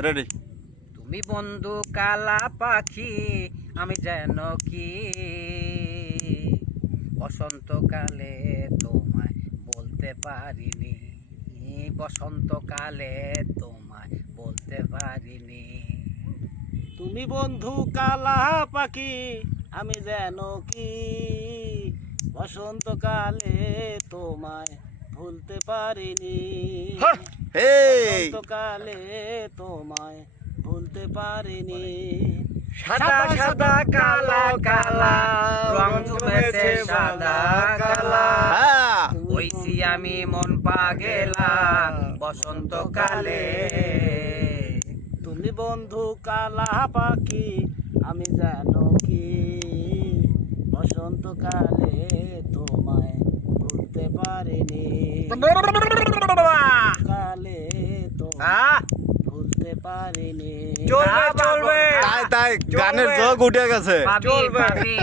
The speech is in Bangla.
রেডি। তুমি বন্ধু কালা পাখি, আমি যেন কি বসন্তকালে তোমায় বলতে পারিনি, বসন্তকালে তোমায় বলতে পারিনি। তুমি বন্ধু কালা পাখি, আমি যেন কি বসন্তকালে তোমায় ভুলতে পারিনি। হেই বসন্তকালে তোমায় ভুলতে পারিনি। সাদা সাদা কালা কালা রং জমেছে সাদা কালা, হ্যাঁ হইছি আমি মন পাগেলা বসন্তকালে। তুমি বন্ধু কালা পাখি, আমি যেন কি বসন্তকালে তোমায় ভুলতে পারিনি। কালে তোমায় ভুলতে পারিনি। চলবে চলবে তাই গানের যোগ উঠে গেছে। পাবি পাবি